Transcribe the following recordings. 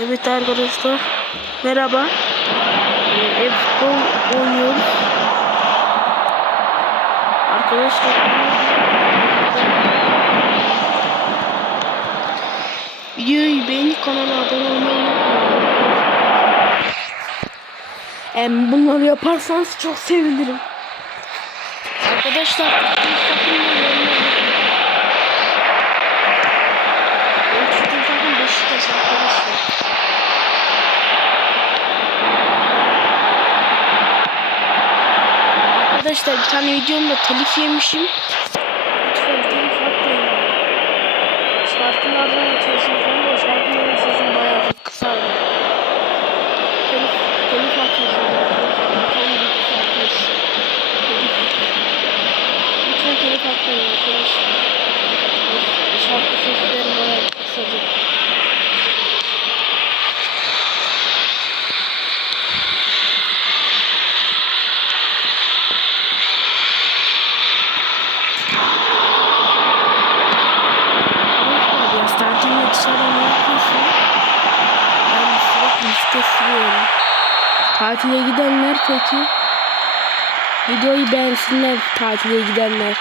Evet arkadaşlar. Merhaba. Ee, e-futbol oynuyoruz. Arkadaşlar. Videoyu beğenip kanala abone olmayı unutmayın. Bunları yaparsanız çok sevinirim. Arkadaşlar Arkadaşlar bir tane videomda telif yemişim. Lütfen telif atmayın. Şarkılardan atıyorsunuz ama o şarkıların sesi bayağı bir kısa. Telif, telif atıyorsunuz arkadaşlar. Bir tane bir kısa atıyorsun. Telif. Lütfen telif atmayın arkadaşlar. O Şarkı sesleri bayağı bir kısadır. Arkadaşlar yaz sürüyorum. Tatile gidenler peki? Videoyu beğensinler tatile gidenler.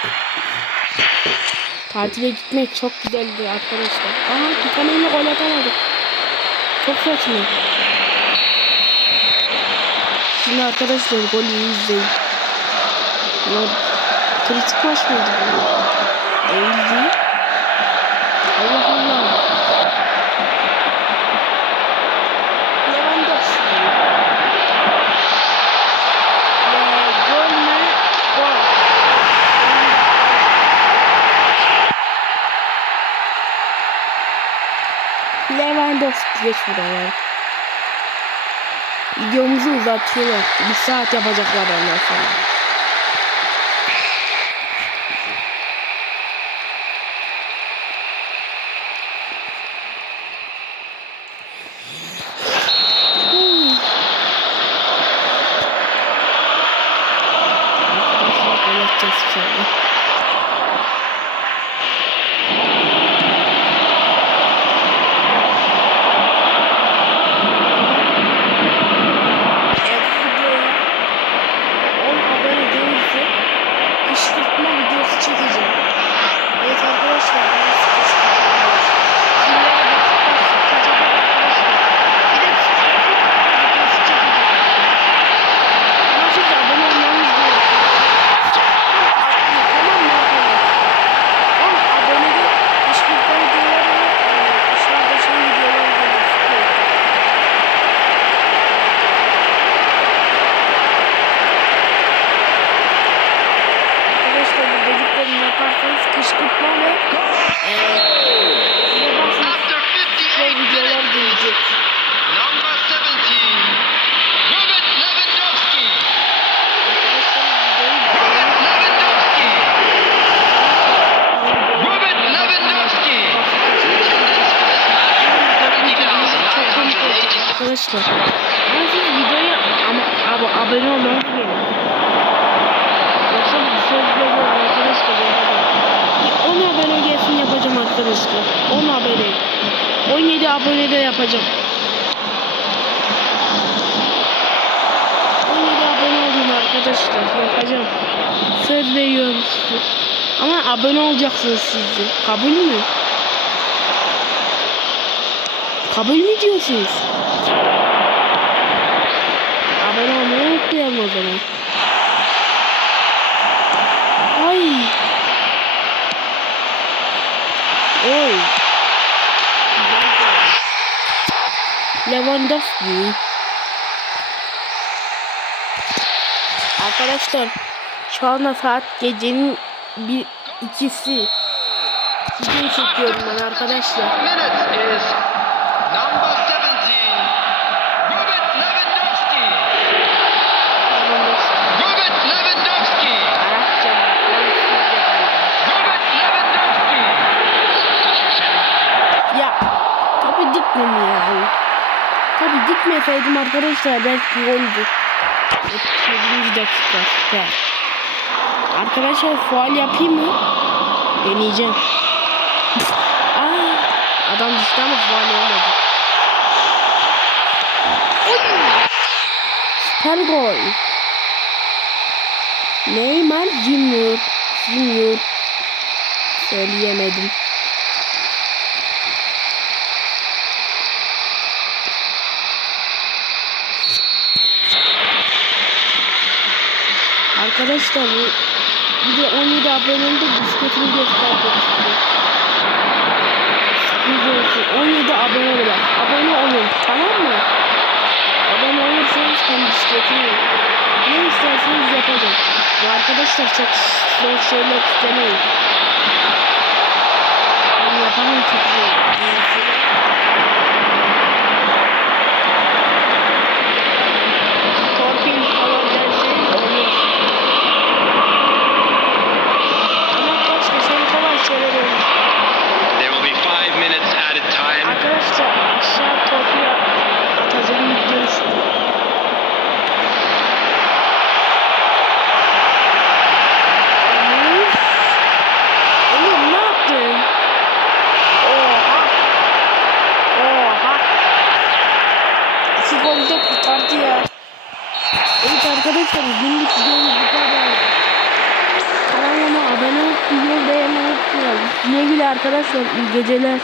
Tatile gitmek çok güzeldir arkadaşlar. Aha bir tane yine gol atamadık. Çok saçma. Şimdi arkadaşlar golü izleyin. Bunlar kritik maç mıydı? Değildi. Allah Allah. Lewandowski. Ve gol mü? Gol. Lewandowski geç buraya. Videomuzu uzatıyorlar. Bir saat yapacaklar ondan sonra. Hmm. Arkadaşlar gol atacağız inşallah. Eğer videoya 10 abone değilse kışkırtma videosu çekeceğim. Evet arkadaşlar ben size kışkırtma videosu. Kimlere Beşiktaş tutacak arkadaşlar. Bir de kışkırtma videosu çekeceğim. Ama siz abone olmanız gerekiyor. Atlı tamam mı arkadaşlar? 10 abonede kışkırtma videoları ve e, dışarıda şey videoları geliyor. Futbol. Arkadaşlar bu dediklerimi yaparsanız kışkırtma ve eee size bahsedeceğim After 58 videolar minutes, gelecek. number 17, Robert Lewandowski. Arkadaşlar videoyu Robert Lewandowski. Robert Lewandowski. Attendance for this match, 30,986. Arkadaşlar ama siz videoya ama ab abone olmanız gerekiyor. Yoksa bu sözleri arkadaşlar yapacağım. 10 abone gelsin yapacağım arkadaşlar. 10 abone. 17 abone de yapacağım. 17 abone olayım arkadaşlar. Yapacağım. Söz veriyorum size. Ama abone olacaksınız siz de. Kabul mü? Kabul mü diyorsunuz? Abone olmayı unutmayalım o zaman. Ay. Oy. Lewandowski. Arkadaşlar şu anda saat gecenin bir ikisi. Video çekiyorum ben arkadaşlar. atmasaydım arkadaşlar belki goldü. 37. dakika süper. Arkadaşlar faal yapayım mı? Deneyeceğim. Aa, adam düştü ama faal olmadı. Süper gol. Neymar Junior. Junior. Söyleyemedim. Arkadaşlar bir de 17 abonenin bisikletini göstereceğim size. Sürpriz olsun. 17 abone var. Abone olun. Tamam mı? Abone olursanız hem bisikletimi ne isterseniz yapacağım. Arkadaşlar çok zor şeyler istemeyin. İki golü de kurtardı ya. Evet arkadaşlar günlük videomuz bu kadar. Kanalıma abone olup video beğenmeyi unutmayalım. Güle arkadaşlar. iyi geceler.